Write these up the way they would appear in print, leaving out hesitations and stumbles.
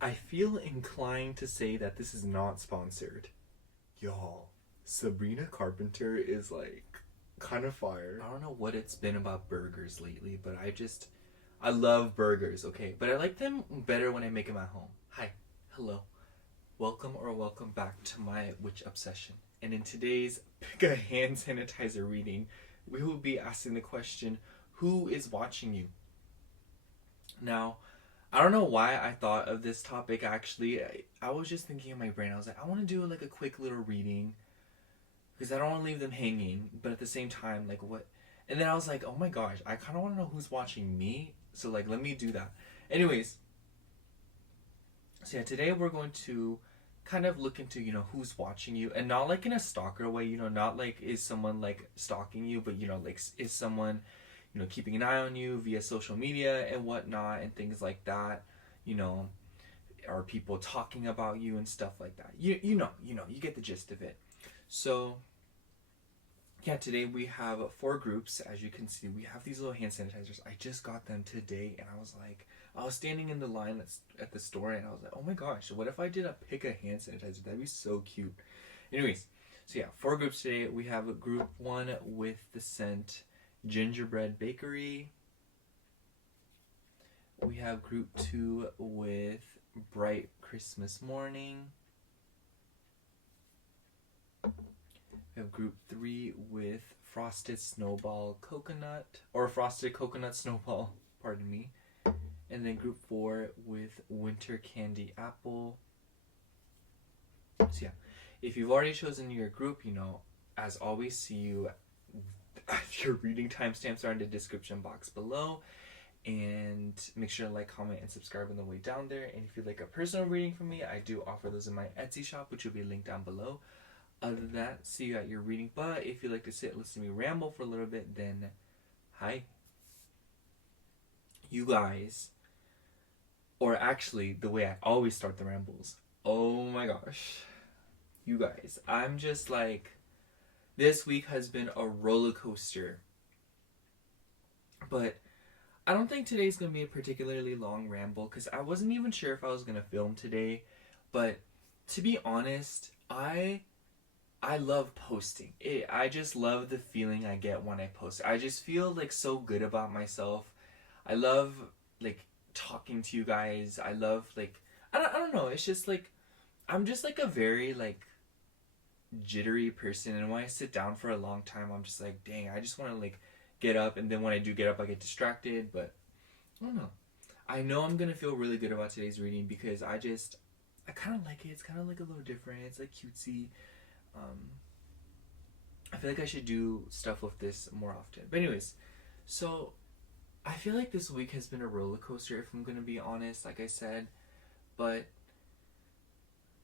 I feel inclined to say that this is not sponsored. Y'all, Sabrina Carpenter is like kind of fire. I don't know what it's been about burgers lately, but I love burgers, okay? But I like them better when I make them at home. Hi, hello, welcome back to my witch obsession. And in today's Pick a Hand Sanitizer reading, we will be asking the question, who is watching you? Now, I don't know why I thought of this topic actually. I was just thinking in my brain, I was like, I want to do like a quick little reading because I don't want to leave them hanging, but at the same time, like what? And then I was like, oh my gosh, I kind of want to know who's watching me. So like, let me do that. Anyways, so yeah, today we're going to kind of look into, who's watching you, and not like in a stalker way, not like is someone like stalking you, but like is someone, keeping an eye on you via social media and whatnot and things like that, you know, are people talking about you and stuff like that. You get the gist of it. So yeah, today we have 4 groups. As you can see, we have these little hand sanitizers. I just got them today, and I was standing in the line at the store, and I was like, oh my gosh, what if I did a pick a hand sanitizer? That'd be so cute. Anyways, so yeah, 4 groups today. We have a group 1 with the scent Gingerbread Bakery. We have group 2 with Bright Christmas Morning. We have group 3 with Frosted Snowball Coconut, or Frosted Coconut Snowball, pardon me. And then group 4 with Winter Candy Apple. So yeah, if you've already chosen your group, as always, see you. Your reading timestamps are in the description box below. And make sure to like, comment, and subscribe on the way down there. And if you'd like a personal reading from me, I do offer those in my Etsy shop, which will be linked down below. Other than that, see you at your reading. But if you'd like to sit and listen to me ramble for a little bit, then hi. You guys, or actually the way I always start the rambles, oh my gosh. You guys, I'm just like, this week has been a roller coaster. But I don't think today's going to be a particularly long ramble because I wasn't even sure if I was going to film today. But to be honest, I love posting. I just love the feeling I get when I post. I just feel like so good about myself. I love like talking to you guys. I love like I don't know. It's just like I'm just like a very like jittery person, and when I sit down for a long time, I'm just like, dang, I just want to like get up, and then when I do get up, I get distracted. But I don't know. I know I'm gonna feel really good about today's reading because I kind of like it. It's kind of like a little different. It's like cutesy. I feel like I should do stuff with this more often. But anyways, so I feel like this week has been a roller coaster, if I'm gonna be honest, like I said. But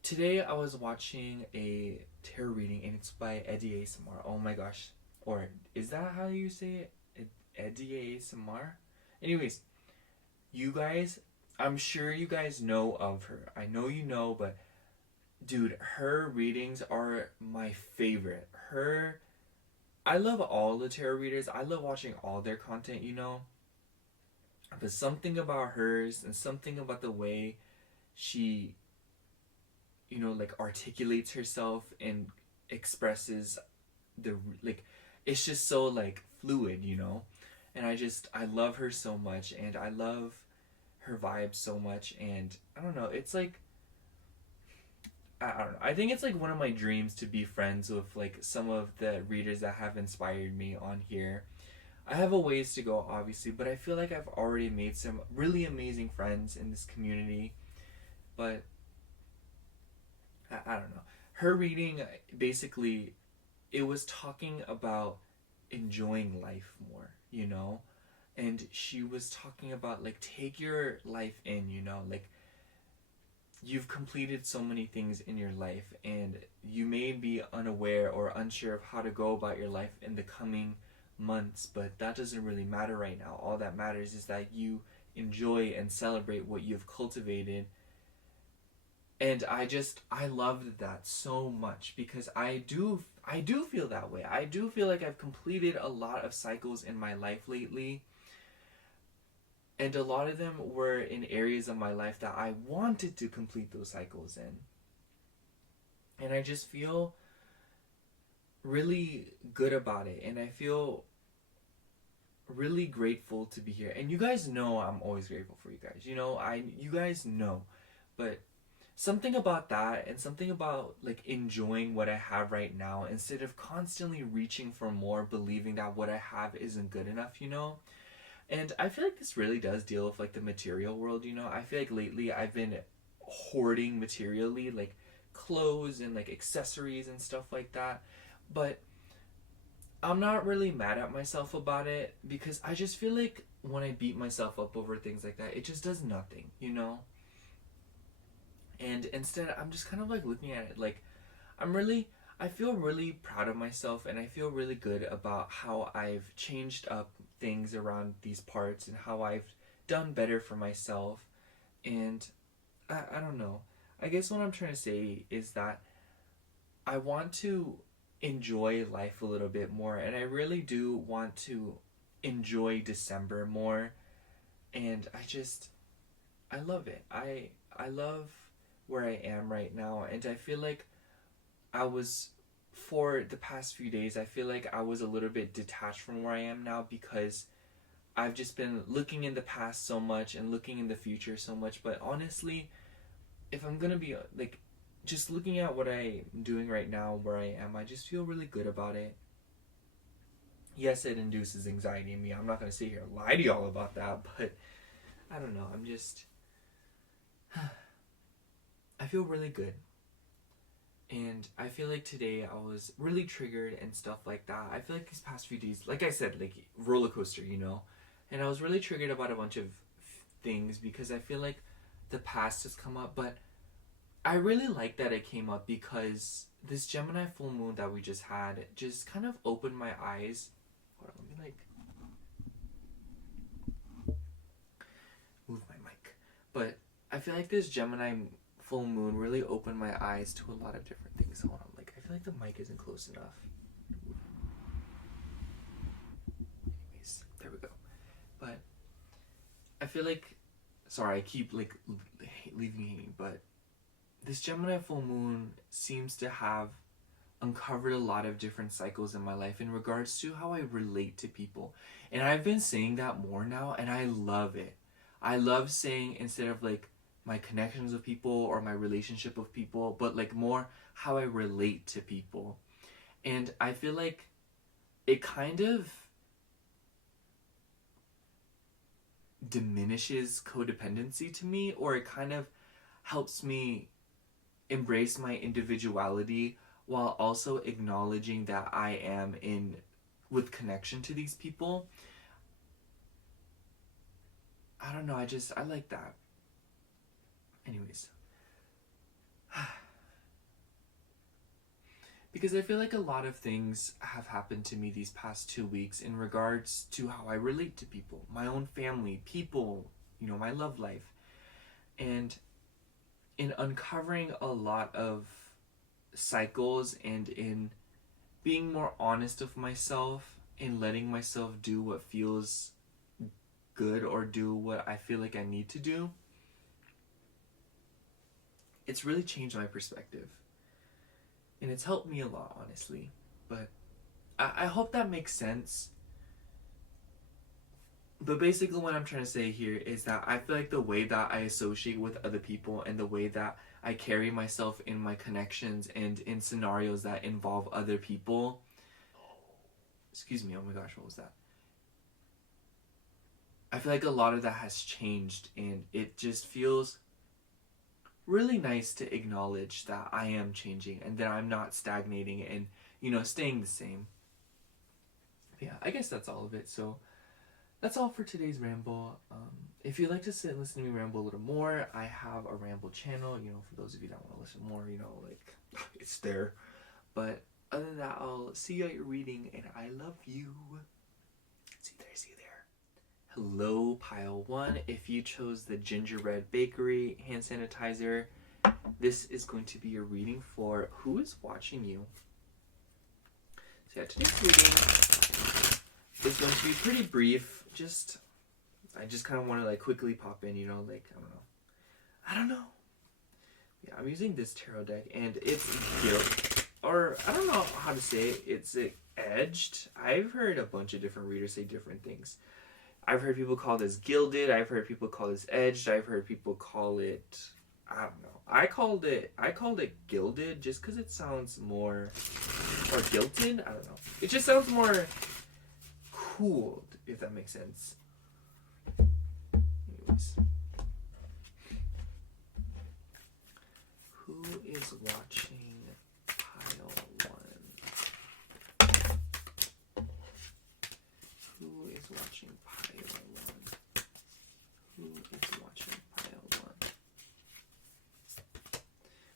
today I was watching a tarot reading, and it's by Eddie ASMR. Oh my gosh. Or is that how you say it? Eddie ASMR? Anyways, you guys, I'm sure you guys know of her. I know you know, but dude, her readings are my favorite. I love all the tarot readers. I love watching all their content, But something about hers and something about the way she, like articulates herself and expresses like, it's just so like fluid, And I love her so much, and I love her vibe so much, and I don't know, it's like, I don't know. I think it's like one of my dreams to be friends with like some of the readers that have inspired me on here. I have a ways to go, obviously, but I feel like I've already made some really amazing friends in this community. But I don't know. Her reading, basically, it was talking about enjoying life more, And she was talking about like, take your life in, like, you've completed so many things in your life, and you may be unaware or unsure of how to go about your life in the coming months, but that doesn't really matter right now. All that matters is that you enjoy and celebrate what you've cultivated. And I loved that so much because I do feel that way. I do feel like I've completed a lot of cycles in my life lately. And a lot of them were in areas of my life that I wanted to complete those cycles in. And I just feel really good about it. And I feel really grateful to be here. And you guys know I'm always grateful for you guys. You guys know. But something about that, and something about like enjoying what I have right now instead of constantly reaching for more, believing that what I have isn't good enough, And I feel like this really does deal with like the material world, I feel like lately I've been hoarding materially, like clothes and like accessories and stuff like that. But I'm not really mad at myself about it, because I just feel like when I beat myself up over things like that, it just does nothing, And instead, I'm just kind of like looking at it like I feel really proud of myself, and I feel really good about how I've changed up things around these parts and how I've done better for myself. And I don't know. I guess what I'm trying to say is that I want to enjoy life a little bit more, and I really do want to enjoy December more. And I love it. I love where I am right now, and I feel like for the past few days, I feel like I was a little bit detached from where I am now, because I've just been looking in the past so much and looking in the future so much. But honestly, if I'm gonna be like just looking at what I'm doing right now, where I am, I just feel really good about it. Yes, it induces anxiety in me. I'm not gonna sit here and lie to y'all about that, but I don't know. I feel really good. And I feel like today I was really triggered and stuff like that. I feel like these past few days, like I said, like roller coaster, And I was really triggered about a bunch of things, because I feel like the past has come up. But I really like that it came up, because this Gemini full moon that we just had just kind of opened my eyes. Hold on, let me move my mic. But I feel like this Gemini full moon really opened my eyes to a lot of different things. Hold on, I feel like the mic isn't close enough. Anyways, there we go. But I feel like, sorry, I keep leaving you hanging, but this Gemini full moon seems to have uncovered a lot of different cycles in my life in regards to how I relate to people. And I've been saying that more now, and I love it. I love saying, instead of my connections with people or my relationship with people, but more how I relate to people. And I feel like it kind of diminishes codependency to me, or it kind of helps me embrace my individuality while also acknowledging that I am with connection to these people. I don't know, I like that. Anyways. Because I feel like a lot of things have happened to me these past 2 weeks in regards to how I relate to people, my own family, people, my love life. And in uncovering a lot of cycles, and in being more honest with myself, and letting myself do what feels good or do what I feel like I need to do, it's really changed my perspective. And it's helped me a lot, honestly. But I hope that makes sense. But basically what I'm trying to say here is that I feel like the way that I associate with other people, and the way that I carry myself in my connections and in scenarios that involve other people. Excuse me, oh my gosh, what was that? I feel like a lot of that has changed, and it just feels really nice to acknowledge that I am changing, and that I'm not stagnating and, staying the same. Yeah, I guess that's all of it. So that's all for today's ramble. If you'd like to sit and listen to me ramble a little more, I have a ramble channel, for those of you that want to listen more, it's there. But other than that, I'll see you at your reading, and I love you. See you there. Hello, pile one. If you chose the Gingerbread Bakery hand sanitizer, this is going to be your reading for Who is Watching You. So yeah, today's reading is going to be pretty brief. Just I just kind of want to like quickly pop in, you know, like, I don't know. Yeah, I'm using this tarot deck, and it's guilt, or I don't know how to say it. It's edged. I've heard a bunch of different readers say different things. I've heard people call this gilded. I've heard people call this edged. I've heard people call it, I don't know. I called it gilded just because it sounds more, or gilted. I don't know. It just sounds more cooled, if that makes sense. Anyways. Who is watching pile 1? Who is watching pile 1? Who is watching pile 1?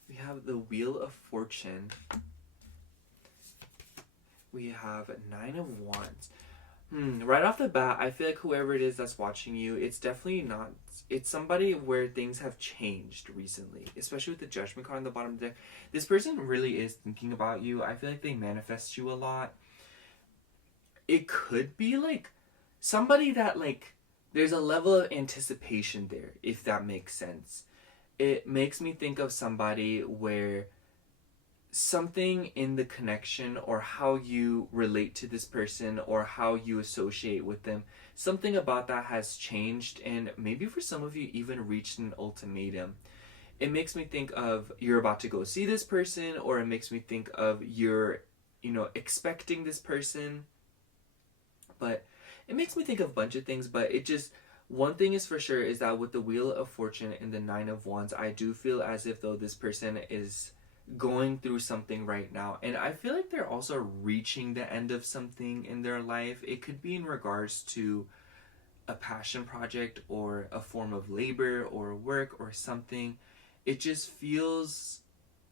We have the Wheel of Fortune. We have 9 of Wands. Right off the bat, I feel like whoever it is that's watching you, it's definitely not... It's somebody where things have changed recently, especially with the Judgment card on the bottom of the deck. This person really is thinking about you. I feel like they manifest you a lot. It could be like somebody that like there's a level of anticipation there, if that makes sense. It makes me think of somebody where something in the connection or how you relate to this person or how you associate with them, something about that has changed, and maybe for some of you even reached an ultimatum. It makes me think of you're about to go see this person, or it makes me think of you're, expecting this person. But it makes me think of a bunch of things, but it just, one thing is for sure is that with the Wheel of Fortune and the 9 of Wands, I do feel as if though this person is going through something right now, and I feel like they're also reaching the end of something in their life. It could be in regards to a passion project or a form of labor or work or something. It just feels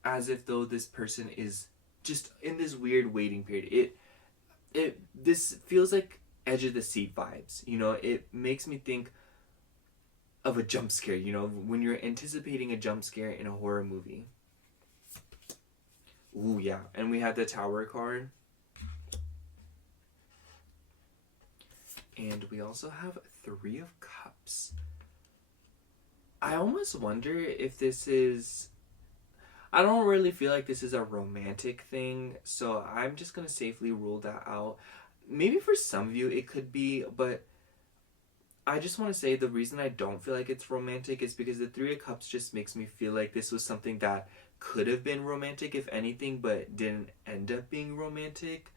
as if though this person is just in this weird waiting period. This feels like edge of the seat vibes. It makes me think of a jump scare, when you're anticipating a jump scare in a horror movie. Ooh, yeah. And we had the Tower card. And we also have 3 of Cups. I almost wonder if this is... I don't really feel like this is a romantic thing, so I'm just going to safely rule that out. Maybe for some of you it could be, but I just want to say the reason I don't feel like it's romantic is because the 3 of Cups just makes me feel like this was something that could have been romantic, if anything, but didn't end up being romantic.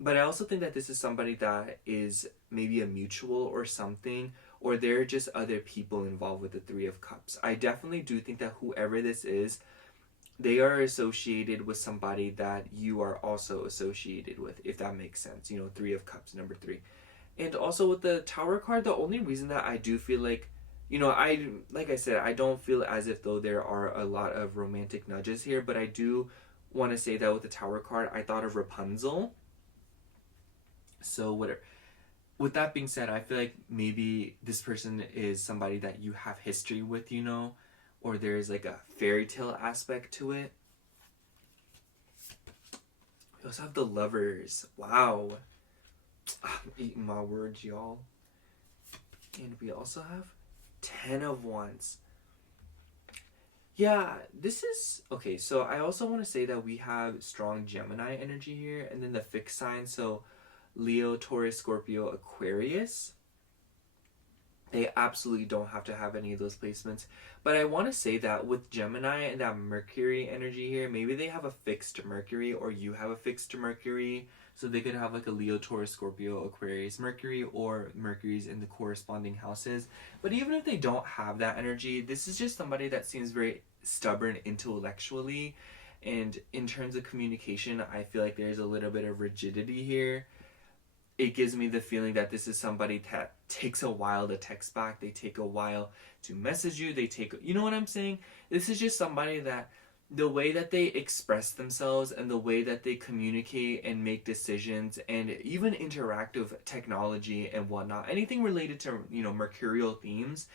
But I also think that this is somebody that is maybe a mutual or something, or there are just other people involved with the 3 of Cups. I definitely do think that whoever this is, they are associated with somebody that you are also associated with, if that makes sense. 3 of Cups, number 3. And also with the Tower card, the only reason that I do feel like, like I said, I don't feel as if though there are a lot of romantic nudges here, but I do want to say that with the Tower card, I thought of Rapunzel. So whatever. With that being said, I feel like maybe this person is somebody that you have history with, or there's like a fairy tale aspect to it. We also have the Lovers. Wow. I'm eating my words, y'all. And we also have 10 of Wands. Yeah, this is... Okay, so I also want to say that we have strong Gemini energy here, and then the fixed sign, so Leo, Taurus, Scorpio, Aquarius. They absolutely don't have to have any of those placements. But I want to say that with Gemini and that Mercury energy here, maybe they have a fixed Mercury, or you have a fixed Mercury. So they could have like a Leo, Taurus, Scorpio, Aquarius, Mercury, or Mercury's in the corresponding houses. But even if they don't have that energy, this is just somebody that seems very stubborn intellectually. And in terms of communication, I feel like there's a little bit of rigidity here. It gives me the feeling that this is somebody that takes a while to text back. They take a while to message you. You know what I'm saying? This is just somebody that the way that they express themselves and the way that they communicate and make decisions and even interact with technology and whatnot, anything related to, mercurial themes,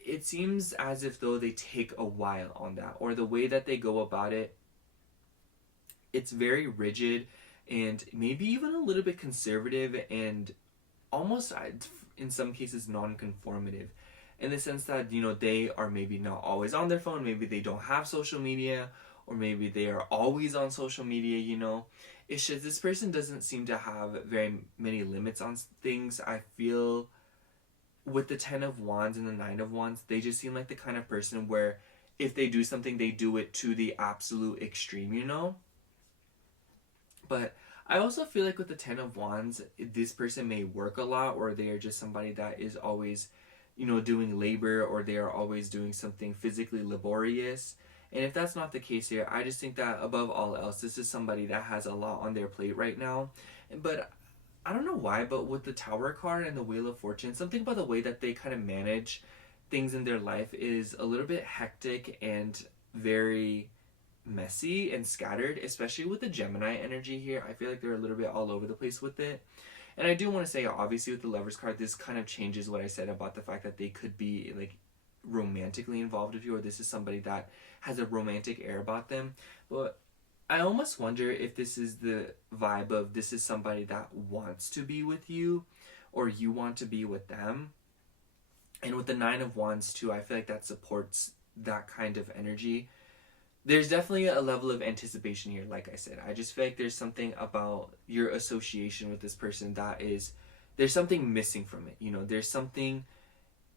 it seems as if though they take a while on that, or the way that they go about it, it's very rigid and maybe even a little bit conservative, and almost in some cases non-conformative, in the sense that, you know, they are maybe not always on their phone, maybe they don't have social media, or maybe they are always on social media, you know. It's just this person doesn't seem to have very many limits on things. I feel with the 10 of Wands and the 9 of Wands, they just seem like the kind of person where if they do something, they do it to the absolute extreme, you know? But I also feel like with the 10 of Wands, this person may work a lot, or they are just somebody that is always, you know, doing labor, or they are always doing something physically laborious. And if that's not the case here, I just think that above all else, this is somebody that has a lot on their plate right now. But I don't know why, but with the Tower card and the Wheel of Fortune, something about the way that they kind of manage things in their life is a little bit hectic and very messy and scattered, especially with the Gemini energy here. I feel like they're a little bit all over the place with it. And I do want to say, obviously, with the Lovers card, this kind of changes what I said about the fact that they could be like romantically involved with you, or this is somebody that has a romantic air about them. But I almost wonder if this is the vibe of this is somebody that wants to be with you, or you want to be with them. And with the 9 of Wands too, I feel like that supports that kind of energy. There's definitely a level of anticipation here, like I said. I just feel like there's something about your association with this person that is, there's something missing from it. You know, there's something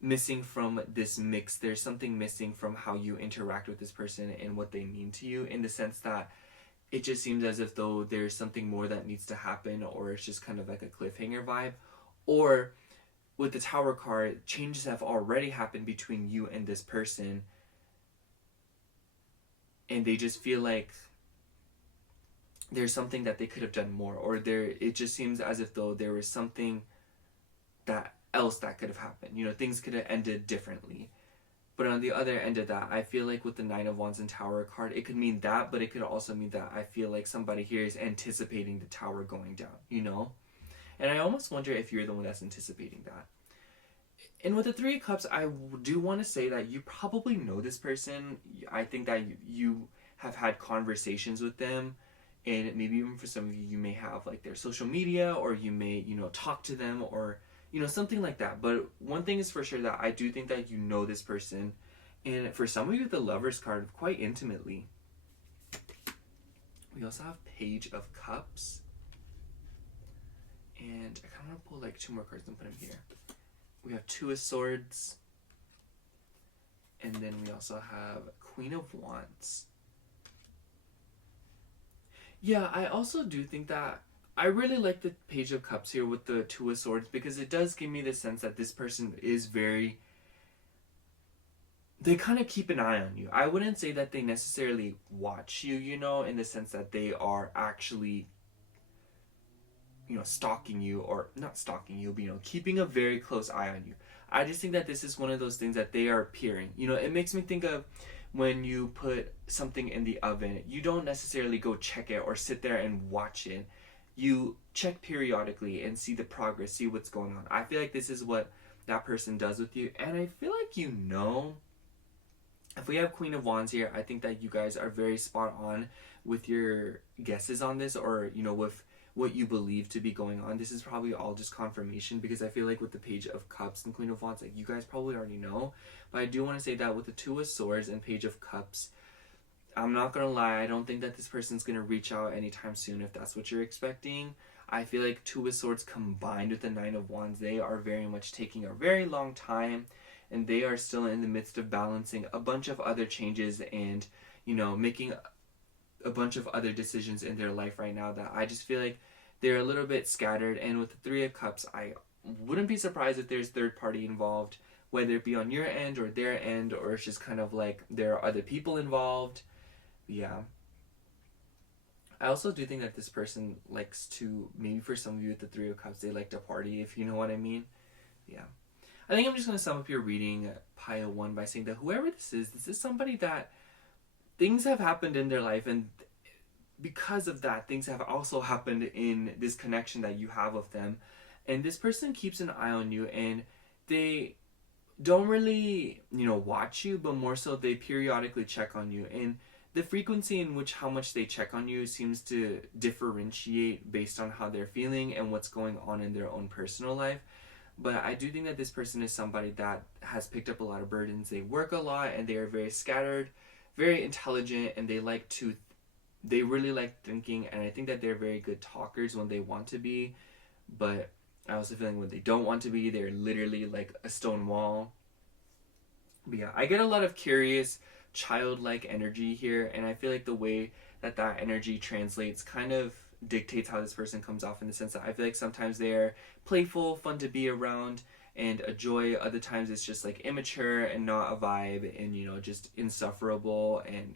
missing from this mix. There's something missing from how you interact with this person and what they mean to you, in the sense that it just seems as if though there's something more that needs to happen, or it's just kind of like a cliffhanger vibe. Or with the Tower card, changes have already happened between you and this person, and they just feel like there's something that they could have done more, or it just seems as if though there was something that else that could have happened. You know, things could have ended differently. But on the other end of that, I feel like with the 9 of Wands and Tower card, it could mean that, but it could also mean that I feel like somebody here is anticipating the Tower going down, you know? And I almost wonder if you're the one that's anticipating that. And with the 3 of Cups, I do want to say that you probably know this person. I think that you have had conversations with them, and maybe even for some of you, you may have like their social media, or you may, you know, talk to them, or you know, something like that. But one thing is for sure, that I do think that you know this person, and for some of you, the Lovers card quite intimately. We also have Page of Cups, and I kind of want to pull like 2 more cards and put them here. We have 2 of Swords, and then we also have Queen of Wands. Yeah, I also do think that I really like the Page of Cups here with the 2 of Swords, because it does give me the sense that this person is very, they kind of keep an eye on you. I wouldn't say that they necessarily watch you, you know, in the sense that they are actually, you know, stalking you, or not stalking you, but, you know, keeping a very close eye on you. I just think that this is one of those things that they are peering. You know, it makes me think of when you put something in the oven. You don't necessarily go check it or sit there and watch it. You check periodically and see the progress, see what's going on. I feel like this is what that person does with you. And I feel like, you know, if we have Queen of Wands here, I think that you guys are very spot on with your guesses on this, or, you know, with what you believe to be going on. This is probably all just confirmation, because I feel like with the Page of Cups and Queen of Wands, like, you guys probably already know. But I do want to say that with the 2 of Swords and Page of Cups, I'm not gonna lie, I don't think that this person's gonna reach out anytime soon, if that's what you're expecting. I feel like 2 of Swords combined with the 9 of Wands, they are very much taking a very long time, and they are still in the midst of balancing a bunch of other changes and, you know, making a bunch of other decisions in their life right now, that I just feel like they're a little bit scattered. And with the 3 of Cups, I wouldn't be surprised if there's third party involved, whether it be on your end or their end, or it's just kind of like there are other people involved. Yeah. I also do think that this person likes to, maybe for some of you with the 3 of Cups, they like to party, if you know what I mean. Yeah. I think I'm just going to sum up your reading, pile 1, by saying that whoever this is somebody that things have happened in their life, and because of that, things have also happened in this connection that you have with them. And this person keeps an eye on you, and they don't really, you know, watch you, but more so they periodically check on you. And the frequency in which how much they check on you seems to differentiate based on how they're feeling and what's going on in their own personal life. But I do think that this person is somebody that has picked up a lot of burdens. They work a lot and they are very scattered, very intelligent, and they really like thinking, and I think that they're very good talkers when they want to be, but I also feel like when they don't want to be, they're literally like a stone wall. But yeah, I get a lot of curious, childlike energy here, and I feel like the way that that energy translates kind of dictates how this person comes off, in the sense that I feel like sometimes they're playful, fun to be around, and a joy. Other times it's just like immature and not a vibe, and just insufferable, and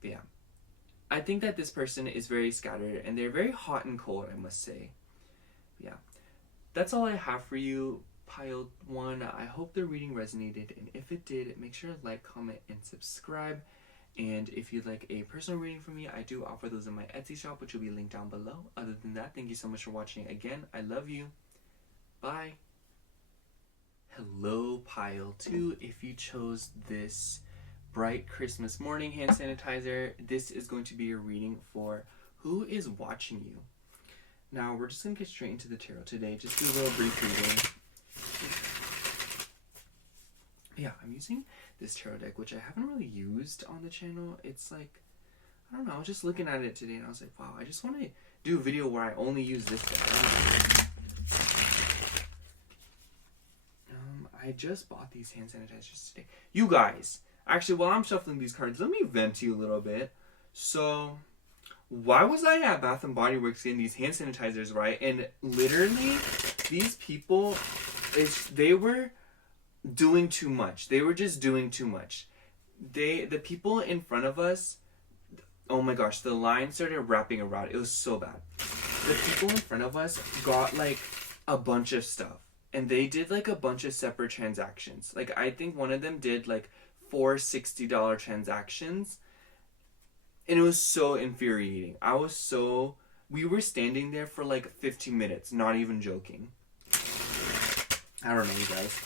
But yeah, I think that this person is very scattered, and they're very hot and cold, I must say. But yeah, that's all I have for you, Pile 1. I hope the reading resonated, and if it did, make sure to like, comment, and subscribe. And if you'd like a personal reading from me, I do offer those in my Etsy shop, which will be linked down below. Other than that, thank you so much for watching. Again, I love you. Bye. Hello, Pile 2. If you chose this bright Christmas morning hand sanitizer, this is going to be your reading for who is watching you. Now, we're just going to get straight into the tarot today. Just do a little brief reading. Yeah, I'm using this tarot deck, which I haven't really used on the channel. It's like, I don't know, I was just looking at it today and I was like, wow, I just want to do a video where I only use this deck. I just bought these hand sanitizers today. You guys, actually, while I'm shuffling these cards, let me vent to you a little bit. So, why was I at Bath & Body Works getting these hand sanitizers, right? And literally, these people, they were doing too much. They were just doing too much. The people in front of us, oh my gosh, the line started wrapping around. It was so bad. The people in front of us got like a bunch of stuff, and they did like a bunch of separate transactions. Like, I think one of them did like 4 $60 transactions, and it was so infuriating. We were standing there for like 15 minutes, not even joking. I don't know, you guys.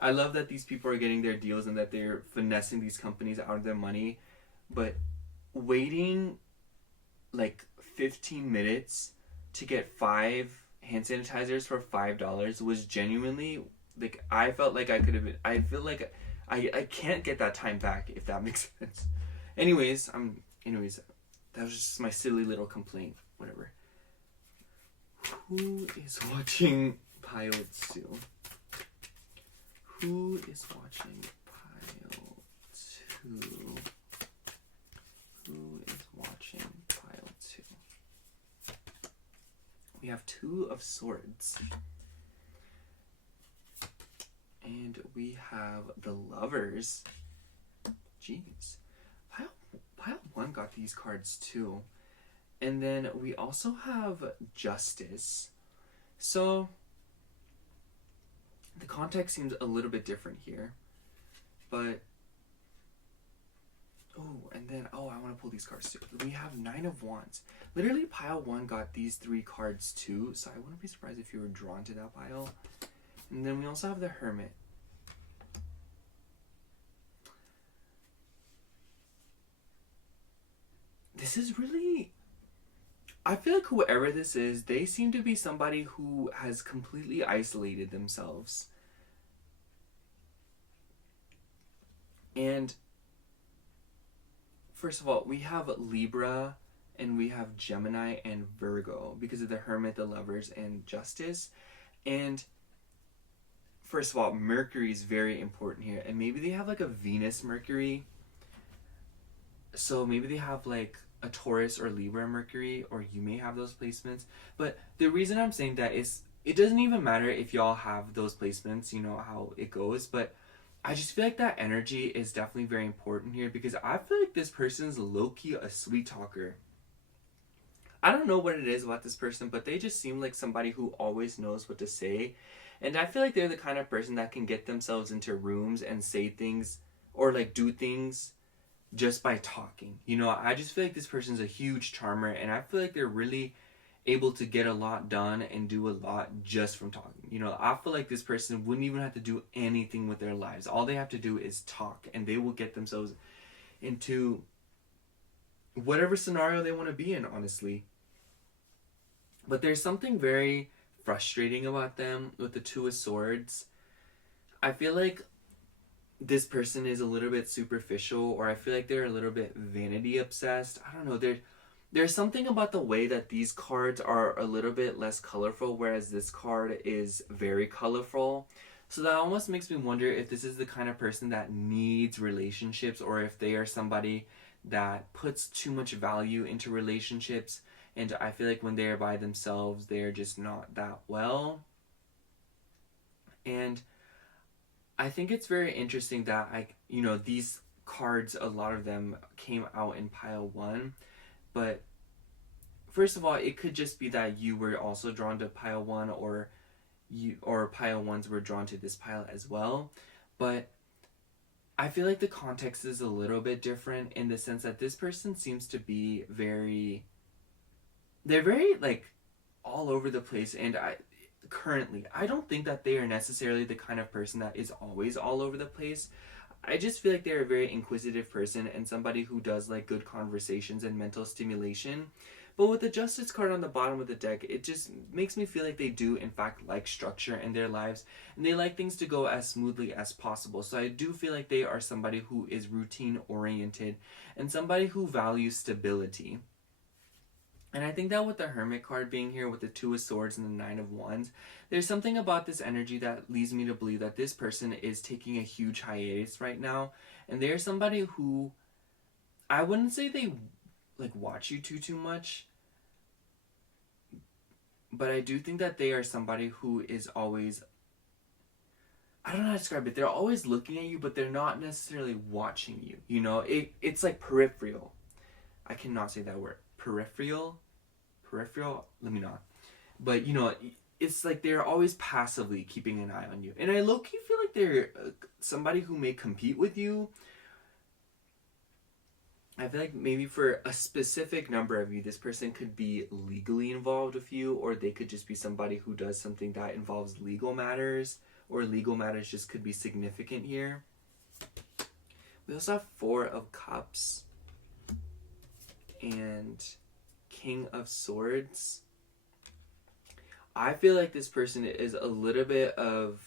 I love that these people are getting their deals and that they're finessing these companies out of their money, but waiting like 15 minutes to get 5 hand sanitizers for $5 was genuinely, like, I felt like I could have been, I feel like I can't get that time back, if that makes sense. Anyways, that was just my silly little complaint. Whatever. Who is watching Pile 2? Who is watching Pile 2? Who is watching Pile 2? We have 2 of Swords. And we have the Lovers. Jeez. Pile 1 got these cards too. And then we also have Justice. So the context seems a little bit different here. But I want to pull these cards too. We have 9 of Wands. Literally, Pile 1 got these 3 cards too, so I wouldn't be surprised if you were drawn to that pile. And then we also have the Hermit. This is really, I feel like whoever this is, they seem to be somebody who has completely isolated themselves. And first of all, we have Libra and we have Gemini and Virgo because of the Hermit, the Lovers, and Justice. And first of all, Mercury is very important here. And maybe they have like a Venus Mercury. So maybe they have like a Taurus or Libra Mercury, or you may have those placements. But the reason I'm saying that is it doesn't even matter if y'all have those placements, you know how it goes. But I just feel like that energy is definitely very important here, because I feel like this person's low-key a sweet talker. I don't know what it is about this person, but they just seem like somebody who always knows what to say. And I feel like they're the kind of person that can get themselves into rooms and say things or like do things just by talking. You know, I just feel like this person's a huge charmer, and I feel like they're really able to get a lot done and do a lot just from talking. You know, I feel like this person wouldn't even have to do anything with their lives. All they have to do is talk, and they will get themselves into whatever scenario they want to be in, honestly. But there's something very frustrating about them with the Two of Swords. I feel like this person is a little bit superficial, or I feel like they're a little bit vanity obsessed. I don't know. There's something about the way that these cards are a little bit less colorful, whereas this card is very colorful. So that almost makes me wonder if this is the kind of person that needs relationships, or if they are somebody that puts too much value into relationships. And I feel like when they're by themselves, they're just not that well. And I think it's very interesting that these cards, a lot of them came out in pile 1. But first of all, it could just be that you were also drawn to pile 1, or pile 1s were drawn to this pile as well. But I feel like the context is a little bit different, in the sense that this person seems to be they're very like all over the place. And I don't think that they are necessarily the kind of person that is always all over the place. I just feel like they're a very inquisitive person, and somebody who does like good conversations and mental stimulation. But with the Justice card on the bottom of the deck, it just makes me feel like they do in fact like structure in their lives, and they like things to go as smoothly as possible. So I do feel like they are somebody who is routine oriented, and somebody who values stability. And I think that with the Hermit card being here, with the Two of Swords and the Nine of Wands, there's something about this energy that leads me to believe that this person is taking a huge hiatus right now. And they're somebody who, I wouldn't say they like watch you too much, but I do think that they are somebody who is always, I don't know how to describe it. They're always looking at you, but they're not necessarily watching you. You know, it's like peripheral. I cannot say that word. Peripheral, let me not. But it's like they're always passively keeping an eye on you, and I low-key feel like they're somebody who may compete with you. I feel like maybe for a specific number of you, this person could be legally involved with you, or they could just be somebody who does something that involves legal matters, or legal matters just could be significant here. We also have Four of Cups and King of Swords. I feel like this person is a little bit of,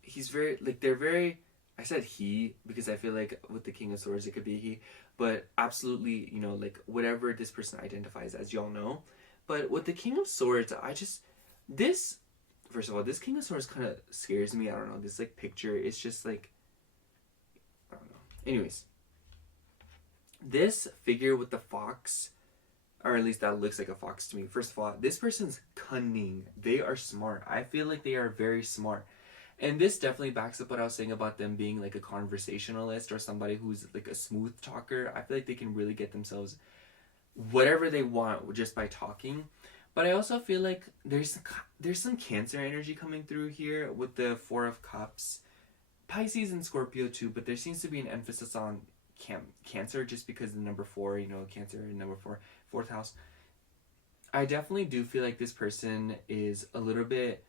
he's very, like, they're very, I said he because I feel like with the King of Swords it could be he, but absolutely, like whatever this person identifies as, y'all know. But with the King of Swords, first of all, this King of Swords kind of scares me. I don't know, this like picture, it's just like, I don't know. Anyways, this figure with the fox, or at least that looks like a fox to me. First of all, this person's cunning. They are smart. I feel like they are very smart. And this definitely backs up what I was saying about them being like a conversationalist, or somebody who's like a smooth talker. I feel like they can really get themselves whatever they want just by talking. But I also feel like there's some Cancer energy coming through here with the Four of Cups. Pisces and Scorpio too, but there seems to be an emphasis on Cancer, just because the number 4, Cancer and number 4, 4th house. I definitely do feel like this person is a little bit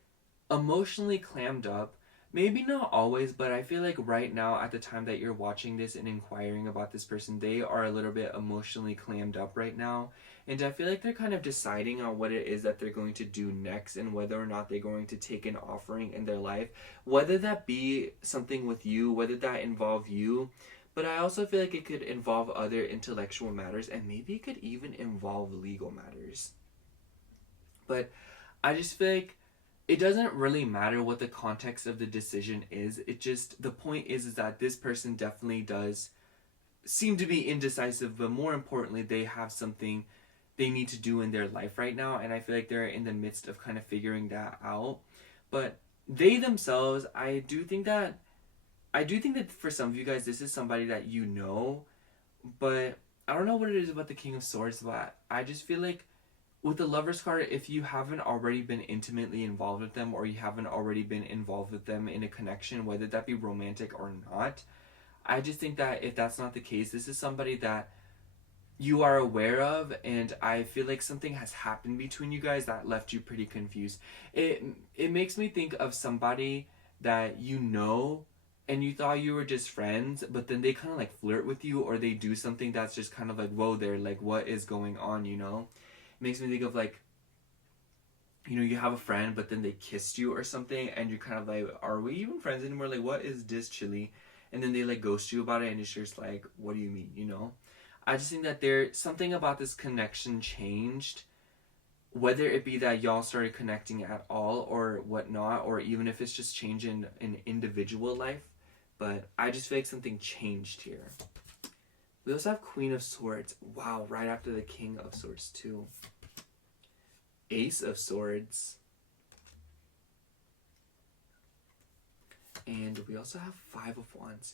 emotionally clammed up. Maybe not always, but I feel like right now, at the time that you're watching this and inquiring about this person, they are a little bit emotionally clammed up right now. And I feel like they're kind of deciding on what it is that they're going to do next, and whether or not they're going to take an offering in their life. Whether that be something with you, whether that involve you. But I also feel like it could involve other intellectual matters, and maybe it could even involve legal matters. But I just feel like it doesn't really matter what the context of the decision is. The point is that this person definitely does seem to be indecisive, but more importantly, they have something they need to do in their life right now, and I feel like they're in the midst of kind of figuring that out. But they themselves, I do think that for some of you guys, this is somebody that you know, but I don't know what it is about the King of Swords, but I just feel like with the Lover's card, if you haven't already been intimately involved with them, or you haven't already been involved with them in a connection, whether that be romantic or not, I just think that if that's not the case, this is somebody that you are aware of, and I feel like something has happened between you guys that left you pretty confused. It makes me think of somebody that you know, and you thought you were just friends, but then they kind of like flirt with you, or they do something that's just kind of like, whoa there, like what is going on, It makes me think of like you know, you have a friend, but then they kissed you or something, and you're kind of like, are we even friends anymore? Like, what is this chili? And then they like ghost you about it, and it's just like, what do you mean, you know? I just think that there's something about this connection changed, whether it be that y'all started connecting at all or whatnot, or even if it's just changing an individual life. But I just feel like something changed here. We also have Queen of Swords. Wow, right after the King of Swords too. Ace of Swords. And we also have Five of Wands.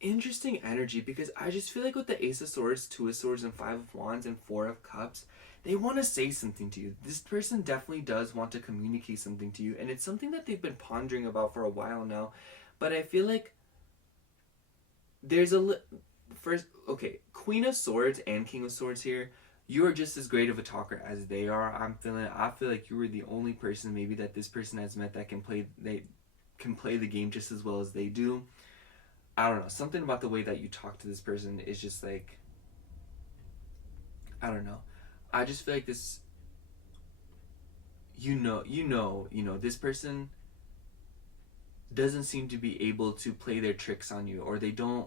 Interesting energy, because I just feel like with the Ace of Swords, Two of Swords, and Five of Wands, and Four of Cups, they want to say something to you. This person definitely does want to communicate something to you, and it's something that they've been pondering about for a while now. But I feel like there's first, okay, Queen of Swords and King of Swords here, you are just as great of a talker as they are. I feel like you were the only person maybe that this person has met that can play the game just as well as they do. I don't know, something about the way that you talk to this person is just like, I don't know. I just feel like this, this person doesn't seem to be able to play their tricks on you, or they don't,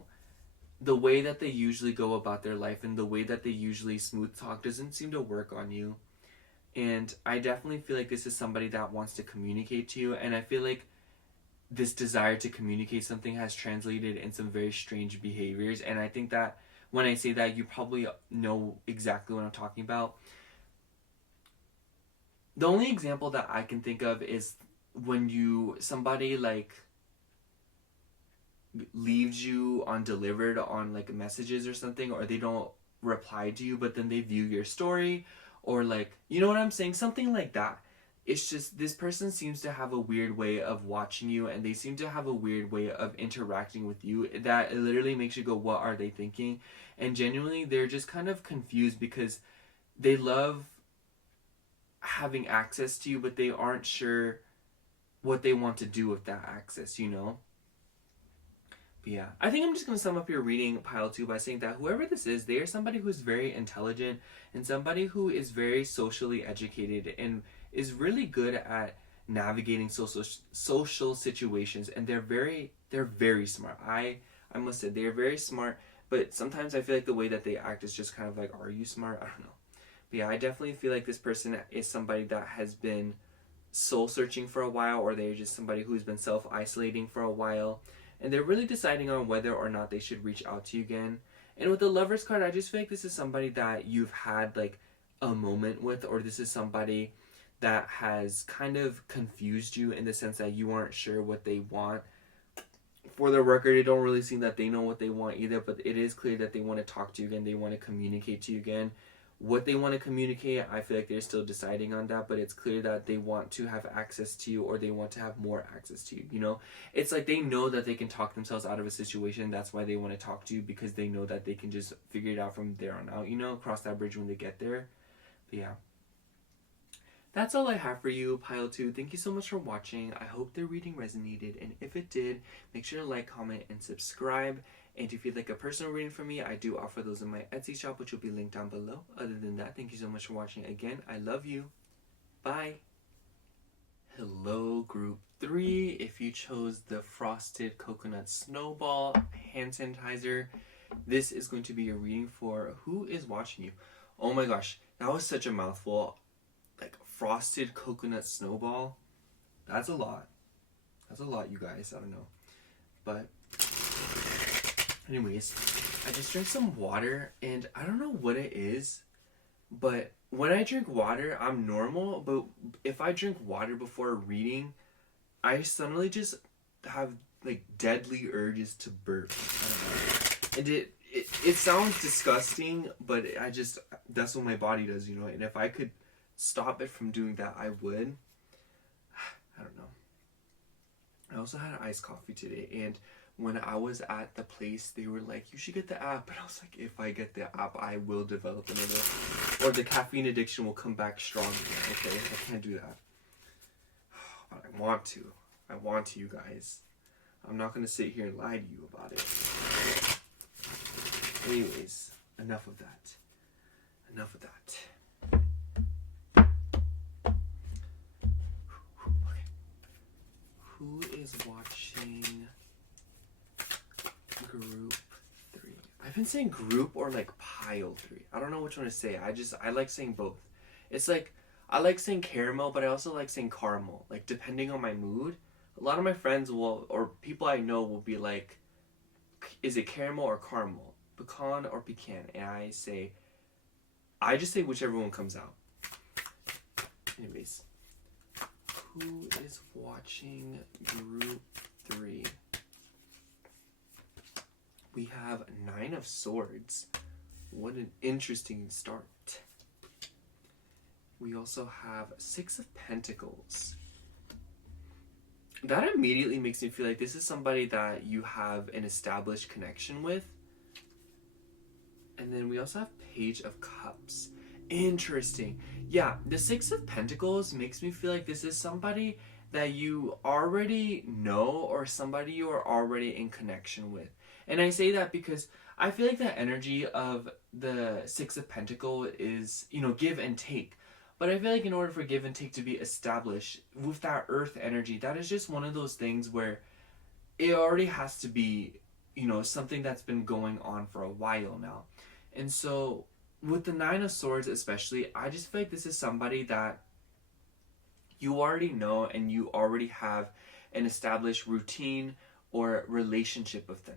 the way that they usually go about their life and the way that they usually smooth talk doesn't seem to work on you. And I definitely feel like this is somebody that wants to communicate to you, and I feel like this desire to communicate something has translated in some very strange behaviors. And I think that when I say that, you probably know exactly what I'm talking about. The only example that I can think of is when somebody like leaves you undelivered on like messages or something, or they don't reply to you, but then they view your story, or like, you know what I'm saying? Something like that. It's just this person seems to have a weird way of watching you, and they seem to have a weird way of interacting with you that literally makes you go, what are they thinking? And genuinely, they're just kind of confused because they love having access to you, but they aren't sure what they want to do with that access, you know? But yeah, I think I'm just going to sum up your reading, pile 2, by saying that whoever this is, they are somebody who's very intelligent and somebody who is very socially educated and is really good at navigating social situations, and they're very smart. I must say they're very smart, but sometimes I feel like the way that they act is just kind of like, are you smart? I don't know. But yeah, I definitely feel like this person is somebody that has been soul searching for a while, or they're just somebody who's been self-isolating for a while, and they're really deciding on whether or not they should reach out to you again. And with the Lovers card, I just feel like this is somebody that you've had like a moment with, or this is somebody that has kind of confused you in the sense that you aren't sure what they want. For the record, it don't really seem that they know what they want either, but it is clear that they want to talk to you again, they want to communicate to you again. What they want to communicate, I feel like they're still deciding on that, but it's clear that they want to have access to you, or they want to have more access to you, you know? It's like they know that they can talk themselves out of a situation, that's why they want to talk to you, because they know that they can just figure it out from there on out, you know? Cross that bridge when they get there. But yeah. That's all I have for you, Pile 2. Thank you so much for watching. I hope the reading resonated, and if it did, make sure to like, comment, and subscribe. And if you'd like a personal reading from me, I do offer those in my Etsy shop, which will be linked down below. Other than that, thank you so much for watching again. I love you. Bye. Hello, Group 3. If you chose the Frosted Coconut Snowball hand sanitizer, this is going to be a reading for who is watching you. Oh my gosh, that was such a mouthful. Like, Frosted Coconut Snowball. That's a lot. That's a lot, you guys. I don't know. But anyways, I just drank some water, and I don't know what it is, but when I drink water, I'm normal, but if I drink water before reading, I suddenly just have, like, deadly urges to burp. I don't know. And it sounds disgusting, but that's what my body does, you know, and if I could stop it from doing that, I would. I don't know. I also had an iced coffee today, and when I was at the place, they were like, you should get the app. And I was like, if I get the app, I will develop another, or the caffeine addiction will come back strong again, okay? I can't do that. But I want to, you guys. I'm not going to sit here and lie to you about it. Anyways, enough of that. Who is watching group 3? I've been saying group or like pile 3. I don't know which one to say. I like saying both. It's like, I like saying caramel, but I also like saying caramel. Like, depending on my mood, a lot of my friends will, or people I know will be like, is it caramel or caramel? Pecan or pecan? And I just say whichever one comes out. Anyways, who is watching group 3? We have 9 of Swords. What an interesting start. We also have 6 of Pentacles. That immediately makes me feel like this is somebody that you have an established connection with. And then we also have Page of Cups. Interesting. Yeah, the 6 of Pentacles makes me feel like this is somebody that you already know or somebody you are already in connection with. And I say that because I feel like the energy of the 6 of Pentacles is, give and take. But I feel like in order for give and take to be established with that earth energy, that is just one of those things where it already has to be, something that's been going on for a while now. And so with the 9 of Swords especially, I just feel like this is somebody that you already know and you already have an established routine or relationship with them.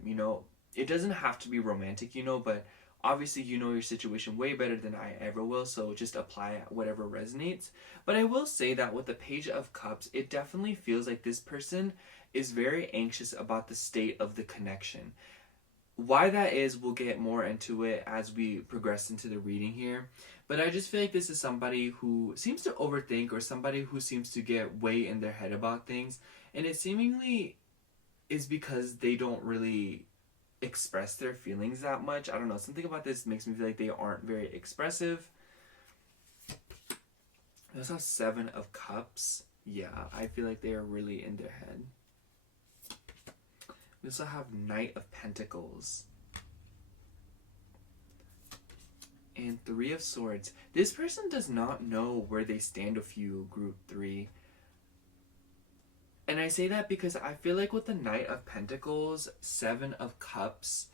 It doesn't have to be romantic, but obviously you know your situation way better than I ever will, so just apply whatever resonates. But I will say that with the Page of Cups, it definitely feels like this person is very anxious about the state of the connection. Why that is, we'll get more into it as we progress into the reading here. But I just feel like this is somebody who seems to overthink, or somebody who seems to get way in their head about things. And it seemingly is because they don't really express their feelings that much. I don't know. Something about this makes me feel like they aren't very expressive. We also have 7 of Cups. Yeah, I feel like they are really in their head. We also have Knight of Pentacles. And 3 of Swords. This person does not know where they stand with you, group 3. And I say that because I feel like with the Knight of Pentacles, 7 of Cups,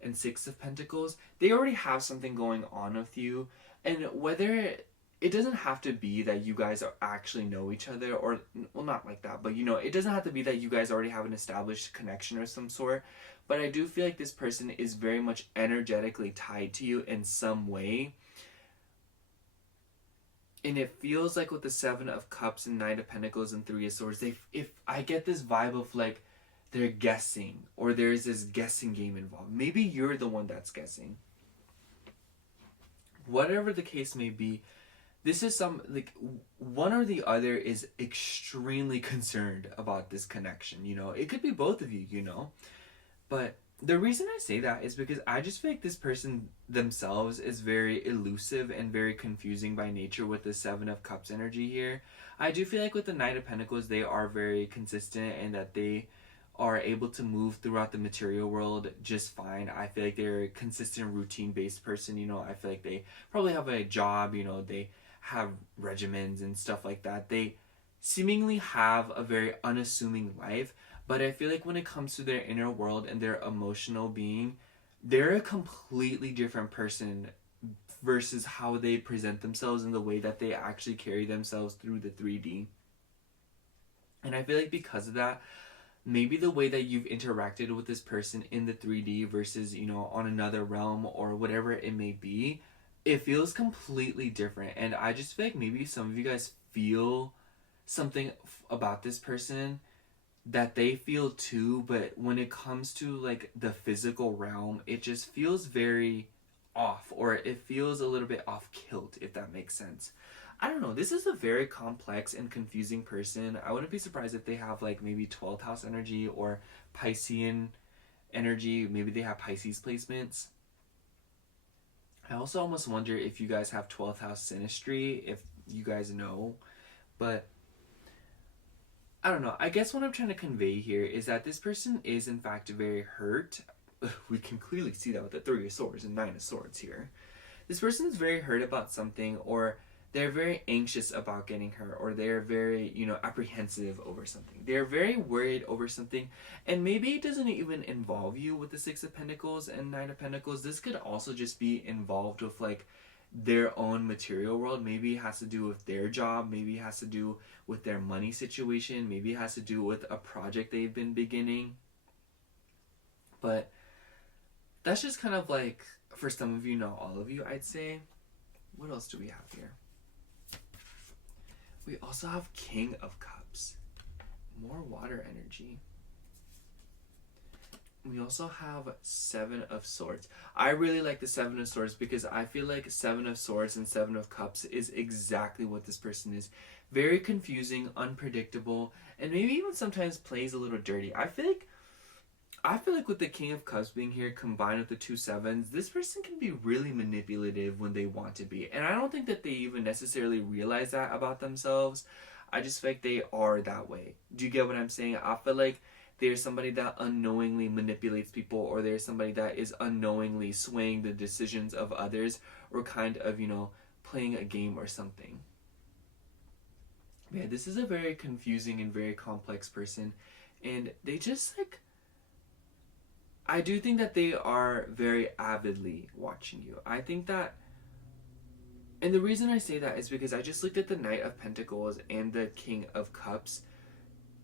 and 6 of Pentacles, they already have something going on with you. And whether it doesn't have to be that you guys actually know each other, or, well, not like that, but it doesn't have to be that you guys already have an established connection of some sort. But I do feel like this person is very much energetically tied to you in some way. And it feels like with the 7 of Cups and 9 of Pentacles and 3 of Swords, if I get this vibe of like they're guessing, or there's this guessing game involved. Maybe you're the one that's guessing. Whatever the case may be, this is one or the other is extremely concerned about this connection. It could be both of you, But the reason I say that is because I just feel like this person themselves is very elusive and very confusing by nature with the 7 of Cups energy here. I do feel like with the Knight of Pentacles, they are very consistent and that they are able to move throughout the material world just fine. I feel like they're a consistent, routine-based person. I feel like they probably have a job, they have regimens and stuff like that. They seemingly have a very unassuming life. But I feel like when it comes to their inner world and their emotional being, they're a completely different person versus how they present themselves and the way that they actually carry themselves through the 3D. And I feel like because of that, maybe the way that you've interacted with this person in the 3D versus, on another realm or whatever it may be, it feels completely different. And I just feel like maybe some of you guys feel something about this person that they feel too, but when it comes to like the physical realm, it just feels very off, or it feels a little bit off kilt, if that makes sense. I don't know. This is a very complex and confusing person. I wouldn't be surprised if they have like maybe 12th house energy or Piscean energy. Maybe they have Pisces placements. I also almost wonder if you guys have 12th house synastry, if you guys know. But I don't know. I guess what I'm trying to convey here is that this person is in fact very hurt. We can clearly see that with the 3 of Swords and 9 of Swords here. This person is very hurt about something, or they're very anxious about getting hurt, or they're very, apprehensive over something. They're very worried over something, and maybe it doesn't even involve you with the Six of Pentacles and Nine of Pentacles. This could also just be involved with like their own material world. Maybe it has to do with their job, maybe it has to do with their money situation, maybe it has to do with a project they've been beginning. But that's just kind of like, for some of you, not all of you, I'd say. What else do we have here? We also have King of Cups. More water energy. We also have Seven of Swords. I really like the Seven of Swords because I feel like Seven of Swords and Seven of Cups is exactly what this person is. Very confusing, unpredictable, and maybe even sometimes plays a little dirty. I feel like with the King of Cups being here combined with the two sevens, this person can be really manipulative when they want to be. And I don't think that they even necessarily realize that about themselves. I just feel like they are that way. Do you get what I'm saying? I feel like there's somebody that unknowingly manipulates people, or there's somebody that is unknowingly swaying the decisions of others, or kind of, playing a game or something. Yeah, this is a very confusing and very complex person. And they just like, I do think that they are very avidly watching you. I think that, and the reason I say that is because I just looked at the Knight of Pentacles and the King of Cups.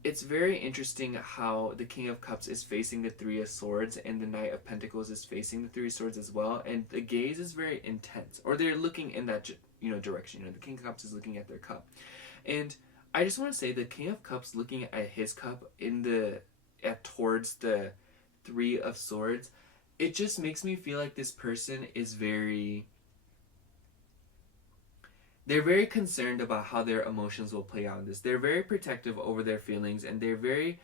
It's very interesting how the King of Cups is facing the Three of Swords and the Knight of Pentacles is facing the Three of Swords as well, and the gaze is very intense, or they're looking in that direction. The King of Cups is looking at their cup, and I just want to say the King of Cups looking at his cup towards the Three of Swords. It just makes me feel like this person is they're very concerned about how their emotions will play out in this. They're very protective over their feelings, and they're very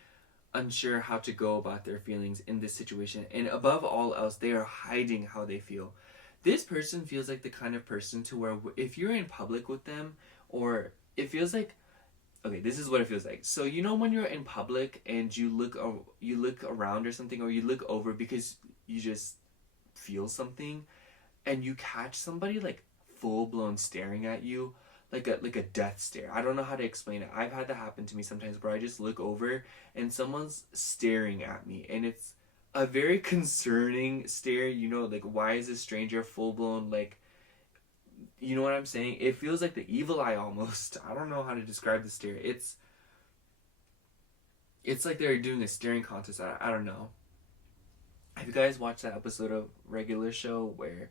unsure how to go about their feelings in this situation. And above all else, they are hiding how they feel. This person feels like the kind of person to where if you're in public with them, or it feels like, okay, this is what it feels like. So when you're in public and you look around or something, or you look over because you just feel something, and you catch somebody like full-blown staring at you, like a death stare. I don't know how to explain it. I've had that happen to me sometimes where I just look over and someone's staring at me, and it's a very concerning stare. Like, why is this stranger full-blown, like, you know what I'm saying? It feels like the evil eye almost. I don't know how to describe the stare. It's like they're doing a staring contest. I don't know. Have you guys watched that episode of Regular Show where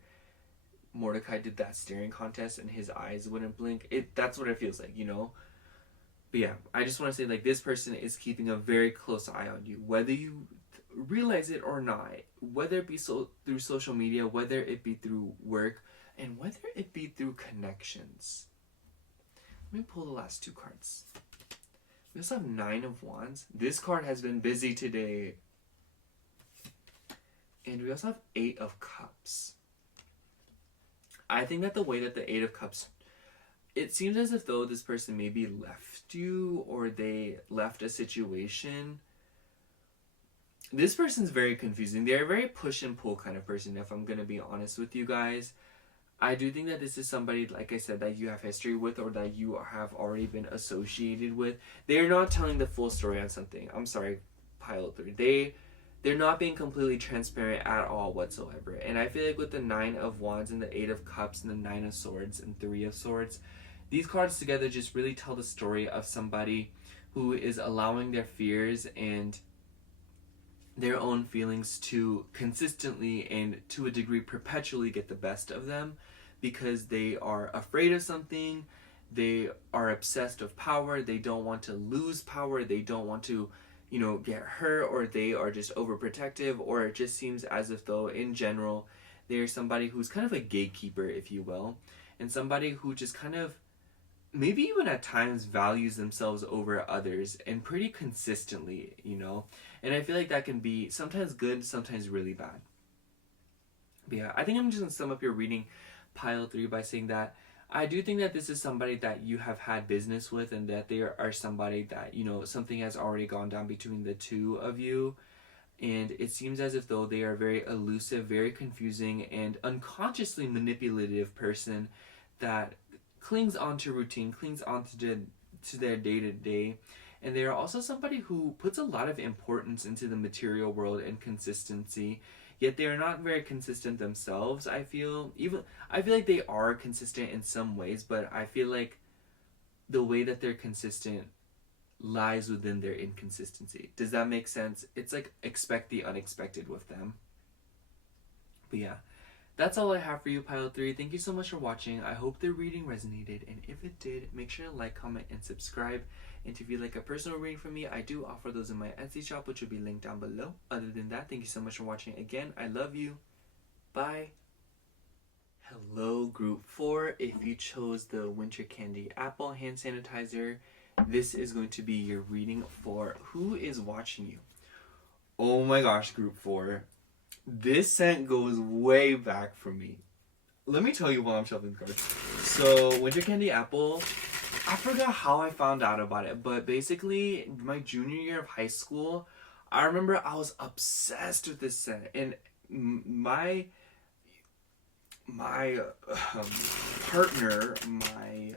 Mordecai did that staring contest and his eyes wouldn't blink? That's what it feels like, But yeah, I just want to say, like, this person is keeping a very close eye on you, whether you realize it or not, whether it be through social media, whether it be through work, and whether it be through connections. Let me pull the last two cards. We also have Nine of Wands. This card has been busy today. And we also have Eight of Cups. I think that the way that the Eight of Cups, it seems as if though this person maybe left you, or they left a situation. This person's very confusing. They're a very push and pull kind of person, if I'm going to be honest with you guys. I do think that this is somebody, like I said, that you have history with, or that you have already been associated with. They're not telling the full story on something. I'm sorry, pile 3. They're not being completely transparent at all whatsoever. And I feel like with the Nine of Wands and the Eight of Cups and the Nine of Swords and Three of Swords, these cards together just really tell the story of somebody who is allowing their fears and their own feelings to consistently and to a degree perpetually get the best of them, because they are afraid of something, they are obsessed with power, they don't want to lose power, they don't want to get hurt, or they are just overprotective, or it just seems as if though in general they're somebody who's kind of a gatekeeper, if you will, and somebody who just kind of maybe even at times values themselves over others, and pretty consistently, and I feel like that can be sometimes good, sometimes really bad. But yeah, I think I'm just going to sum up your reading, pile 3, by saying that I do think that this is somebody that you have had business with, and that they are somebody that, something has already gone down between the two of you. And it seems as if though they are very elusive, very confusing, and unconsciously manipulative person that clings on to routine, clings on to their day-to-day. And they are also somebody who puts a lot of importance into the material world and consistency. Yet they are not very consistent themselves, I feel. I feel like they are consistent in some ways, but I feel like the way that they're consistent lies within their inconsistency. Does that make sense? It's like expect the unexpected with them. But yeah, that's all I have for you, Pile 3. Thank you so much for watching. I hope the reading resonated, and if it did, make sure to like, comment, and subscribe. And if you'd like a personal reading from me, I do offer those in my Etsy shop, which will be linked down below. Other than that, thank you so much for watching again. I love you. Bye. Hello, Group 4. If you chose the Winter Candy Apple hand sanitizer, this is going to be your reading for Who is Watching You. Oh my gosh, Group 4. This scent goes way back for me. Let me tell you while I'm shuffling the cards. So, Winter Candy Apple, I forgot how I found out about it, but basically, my junior year of high school, I remember I was obsessed with this scent. And my partner, my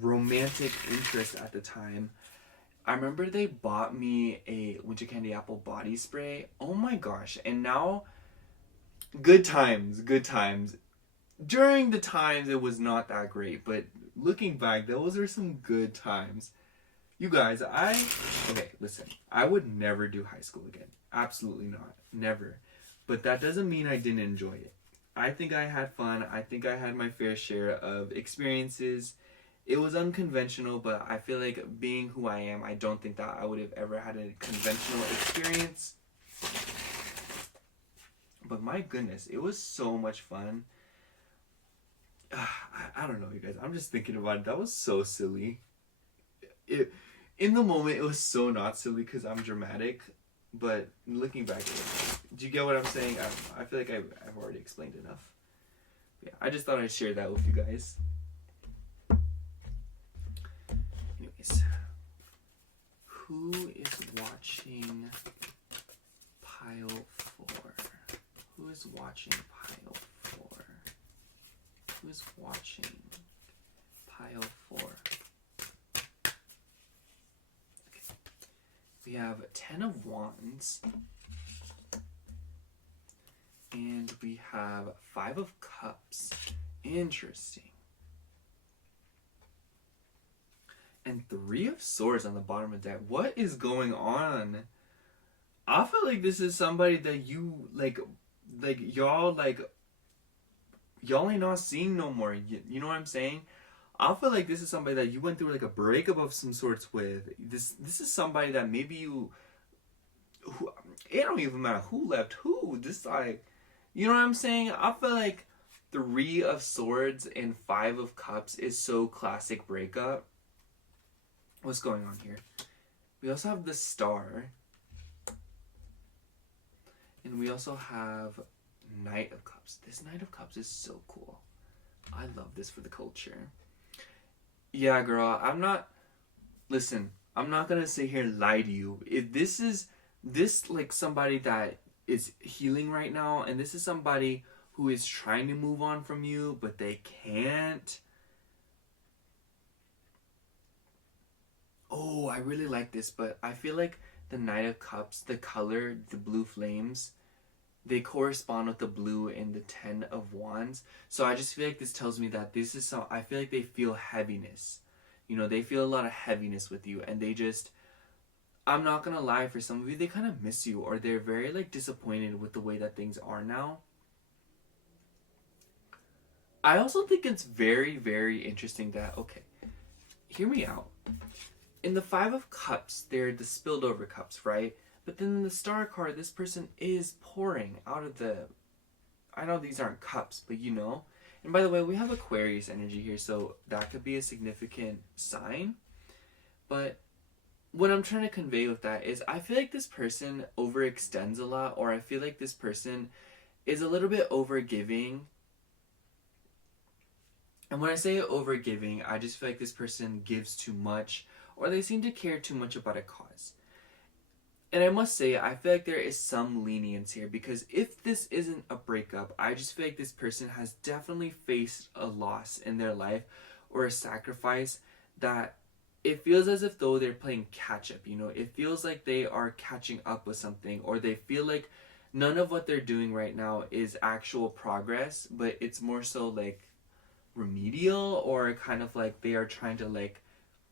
romantic interest at the time, I remember they bought me a Winter Candy Apple body spray. Oh my gosh. And now, good times. During the times, it was not that great, but looking back, those are some good times. You guys, okay, listen, I would never do high school again. Absolutely not. Never. But that doesn't mean I didn't enjoy it. I think I had fun. I think I had my fair share of experiences. It was unconventional, but I feel like being who I am, I don't think that I would have ever had a conventional experience. But my goodness, it was so much fun. I don't know, you guys. I'm just thinking about it. That was so silly. In the moment, it was so not silly because I'm dramatic. But looking back at it, do you get what I'm saying? I feel like I've already explained enough. Yeah, I just thought I'd share that with you guys. Anyways, who is watching Pile 4? Who is watching Pile 4? Who is watching Pile 4? We have 10 of Wands, and we have 5 of Cups. Interesting. And 3 of Swords on the bottom of the deck. What is going on? I feel like this is somebody that you, y'all ain't not seeing no more. You know what I'm saying? I feel like this is somebody that you went through like a breakup of some sorts with. This is somebody that maybe it don't even matter who left who. You know what I'm saying? I feel like 3 of Swords and 5 of Cups is so classic breakup. What's going on here? We also have the Star. And we also have Knight of Cups. This Knight of Cups is so cool. I love this for the culture. Yeah, girl, I'm not gonna sit here and lie to you. If this like somebody that is healing right now, and this is somebody who is trying to move on from you, but they can't. Oh, I really like this, but I feel like the Knight of Cups, the color, the blue flames, they correspond with the blue in the 10 of Wands. So I just feel like this tells me that this is I feel like they feel heaviness. You know, they feel a lot of heaviness with you, and they just, I'm not gonna lie, for some of you, they kind of miss you, or they're very disappointed with the way that things are now. I also think it's very, very interesting that, okay, hear me out. In the 5 of Cups, they're the spilled over cups, right? But then in the Star card, this person is pouring out of I know these aren't cups, but you know. And by the way, we have Aquarius energy here, so that could be a significant sign. But what I'm trying to convey with that is I feel like this person overextends a lot, or I feel like this person is a little bit overgiving. And when I say overgiving, I just feel like this person gives too much, or they seem to care too much about a cause. And I must say, I feel like there is some lenience here, because if this isn't a breakup, I just feel like this person has definitely faced a loss in their life, or a sacrifice that it feels as if though they're playing catch up, you know? It feels like they are catching up with something, or they feel like none of what they're doing right now is actual progress, but it's more so like remedial, or kind of like they are trying to like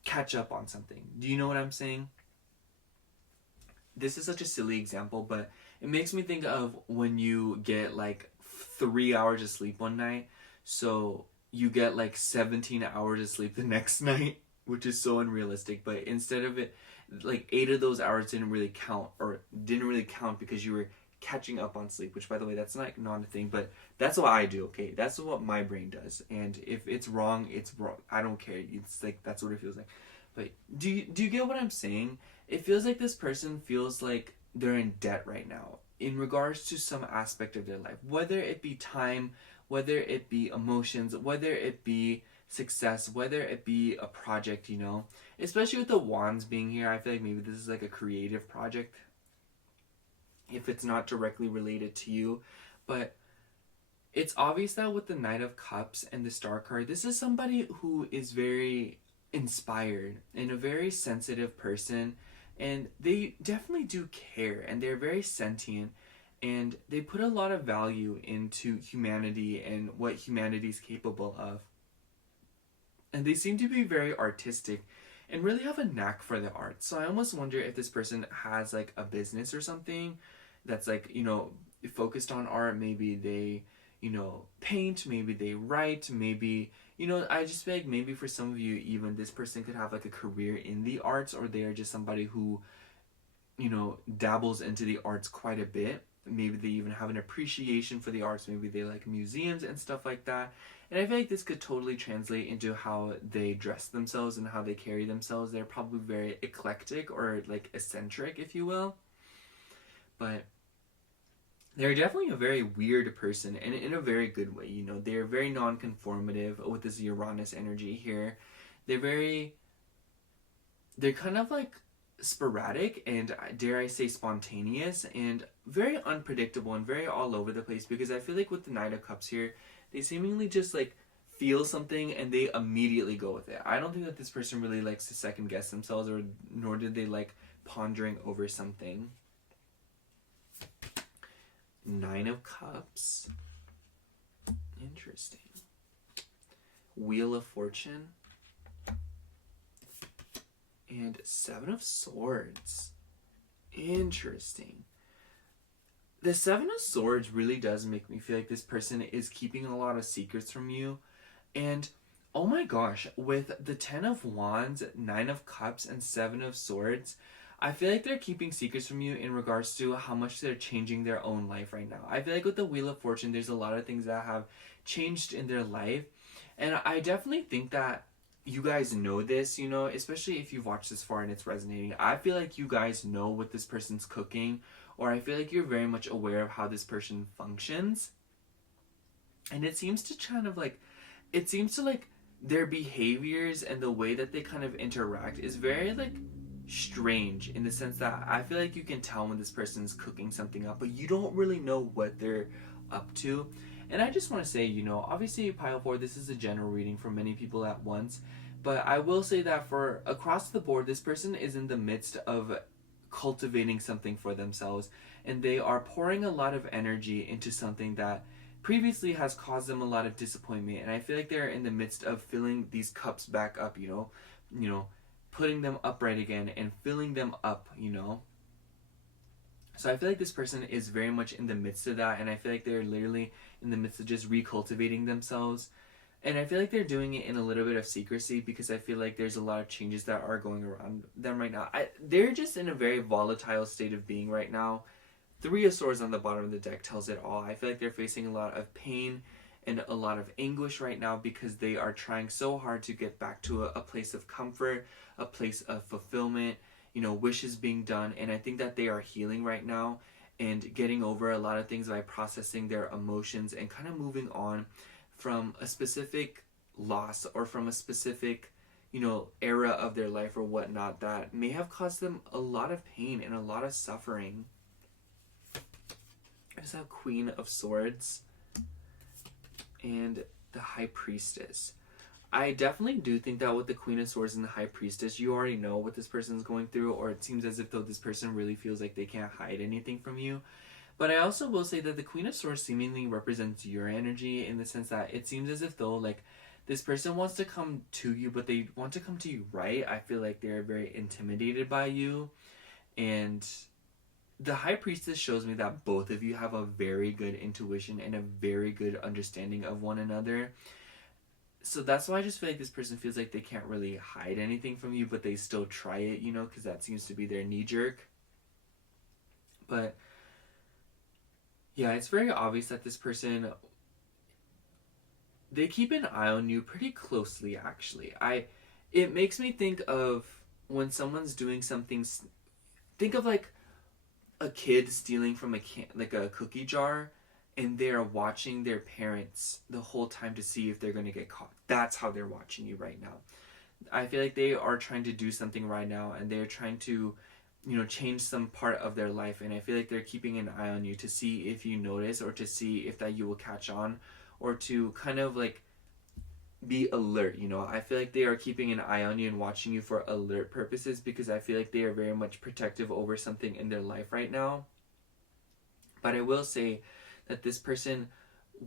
catch up on something. Do you know what I'm saying? This is such a silly example, but it makes me think of when you get like 3 hours of sleep one night, so you get like 17 hours of sleep the next night, which is so unrealistic. But instead of it, like 8 of those hours didn't really count, or didn't really count because you were catching up on sleep, which by the way, that's not a thing, but that's what I do, okay? That's what my brain does. And if it's wrong, it's wrong. I don't care. It's like, that's what it feels like. But do you get what I'm saying? It feels like this person feels like they're in debt right now in regards to some aspect of their life, whether it be time, whether it be emotions, whether it be success, whether it be a project, you know? Especially with the wands being here, I feel like maybe this is like a creative project, if it's not directly related to you. But it's obvious that with the Knight of Cups and the Star card, this is somebody who is very inspired and a very sensitive person, and they definitely do care, and they're very sentient, and they put a lot of value into humanity and what humanity is capable of. And they seem to be very artistic and really have a knack for the arts. So I almost wonder if this person has like a business or something that's like, you know, focused on art. Maybe they, you know, paint, maybe they write, maybe, you know, I just feel like maybe for some of you, even this person could have like a career in the arts, or they are just somebody who, you know, dabbles into the arts quite a bit. Maybe they even have an appreciation for the arts. Maybe they like museums and stuff like that. And I feel like this could totally translate into how they dress themselves and how they carry themselves. They're probably very eclectic, or like eccentric, if you will. But they're definitely a very weird person, and in a very good way. You know, they're very non-conformative with this Uranus energy here. They're kind of like sporadic, and dare I say spontaneous, and very unpredictable, and very all over the place, because I feel like with the Knight of Cups here, they seemingly just like feel something and they immediately go with it. I don't think that this person really likes to second guess themselves, or nor did they like pondering over something. Nine of Cups. Interesting. Wheel of Fortune. And Seven of Swords. Interesting. The Seven of Swords really does make me feel like this person is keeping a lot of secrets from you. And oh my gosh, with the 10 of Wands, 9 of Cups, and 7 of Swords, I feel like they're keeping secrets from you in regards to how much they're changing their own life right now. I feel like with the Wheel of Fortune, there's a lot of things that have changed in their life. And I definitely think that you guys know this, you know, especially if you've watched this far and it's resonating. I feel like you guys know what this person's cooking, or I feel like you're very much aware of how this person functions. And it seems to kind of like, it seems to like their behaviors and the way that they kind of interact is very like strange, in the sense that I feel like you can tell when this person's cooking something up, but you don't really know what they're up to. And I just want to say, you know, obviously Pile 4, this is a general reading for many people at once, but I will say that for across the board, this person is in the midst of cultivating something for themselves, and they are pouring a lot of energy into something that previously has caused them a lot of disappointment. And I feel like they're in the midst of filling these cups back up, you know, putting them upright again and filling them up, you know. So I feel like this person is very much in the midst of that, and I feel like they're literally in the midst of just recultivating themselves. And I feel like they're doing it in a little bit of secrecy, because I feel like there's a lot of changes that are going around them right now. They're just in a very volatile state of being right now. 3 of Swords on the bottom of the deck tells it all. I feel like they're facing a lot of pain and a lot of anguish right now, because they are trying so hard to get back to a place of comfort, a place of fulfillment, you know, wishes being done. And I think that they are healing right now and getting over a lot of things by processing their emotions and kind of moving on from a specific loss, or from a specific, you know, era of their life or whatnot that may have caused them a lot of pain and a lot of suffering. There's that Queen of Swords and the High Priestess. I definitely do think that with the Queen of Swords and the High Priestess, you already know what this person's going through, or it seems as if though this person really feels like they can't hide anything from you. But I also will say that the Queen of Swords seemingly represents your energy in the sense that it seems as if though, like, this person wants to come to you, but they want to come to you right. I feel like they're very intimidated by you. And the High Priestess shows me that both of you have a very good intuition and a very good understanding of one another. So that's why I just feel like this person feels like they can't really hide anything from you, but they still try it, you know, because that seems to be their knee jerk. But yeah, it's very obvious that this person, they keep an eye on you pretty closely, actually. It makes me think of when someone's doing something, think of like a kid stealing from like a cookie jar, and they're watching their parents the whole time to see if they're going to get caught. That's how they're watching you right now. I feel like they are trying to do something right now, and they're trying to, you know, change some part of their life, and I feel like they're keeping an eye on you to see if you notice, or to see if that you will catch on, or to kind of like be alert, you know. I feel like they are keeping an eye on you and watching you for alert purposes, because I feel like they are very much protective over something in their life right now. But I will say that this person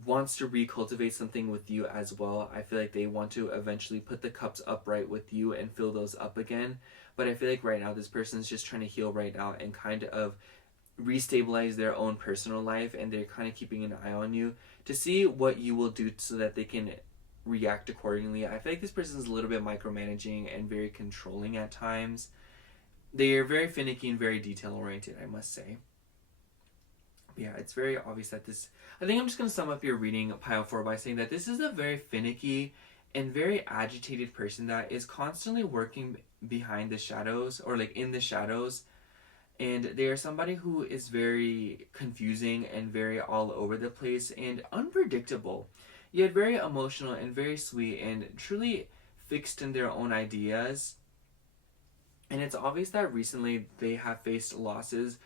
wants to recultivate something with you as well. I feel like they want to eventually put the cups upright with you and fill those up again. But I feel like right now this person's just trying to heal right now and kind of restabilize their own personal life, and they're kind of keeping an eye on you to see what you will do so that they can react accordingly. I feel like this person's a little bit micromanaging and very controlling at times. They are very finicky and very detail oriented, I must say. Yeah, it's very obvious that this... I think I'm just going to sum up your reading, Pile 4, by saying that this is a very finicky and very agitated person that is constantly working behind the shadows, or like in the shadows. And they are somebody who is very confusing and very all over the place and unpredictable, yet very emotional and very sweet and truly fixed in their own ideas. And it's obvious that recently they have faced losses,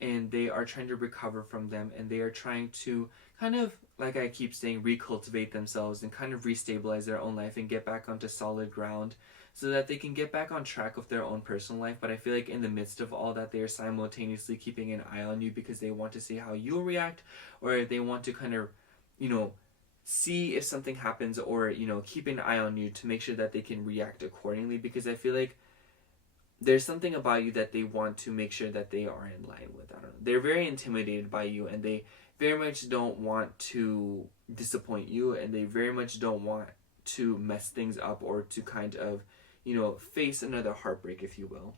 and they are trying to recover from them, and they are trying to kind of, like I keep saying, recultivate themselves and kind of restabilize their own life and get back onto solid ground so that they can get back on track with their own personal life. But I feel like in the midst of all that, they are simultaneously keeping an eye on you because they want to see how you'll react, or they want to kind of, you know, see if something happens, or, you know, keep an eye on you to make sure that they can react accordingly, because I feel like there's something about you that they want to make sure that they are in line with. I don't know. They're very intimidated by you, and they very much don't want to disappoint you, and they very much don't want to mess things up, or to kind of, you know, face another heartbreak, if you will.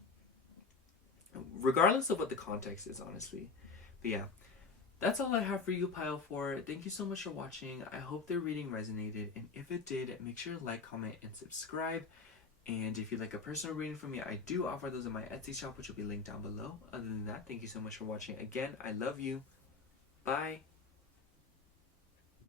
Regardless of what the context is, honestly. But yeah, that's all I have for you, Pile 4. Thank you so much for watching. I hope the reading resonated, and if it did, make sure to like, comment, and subscribe. And if you'd like a personal reading from me, I do offer those in my Etsy shop, which will be linked down below. Other than that, thank you so much for watching. Again, I love you. Bye.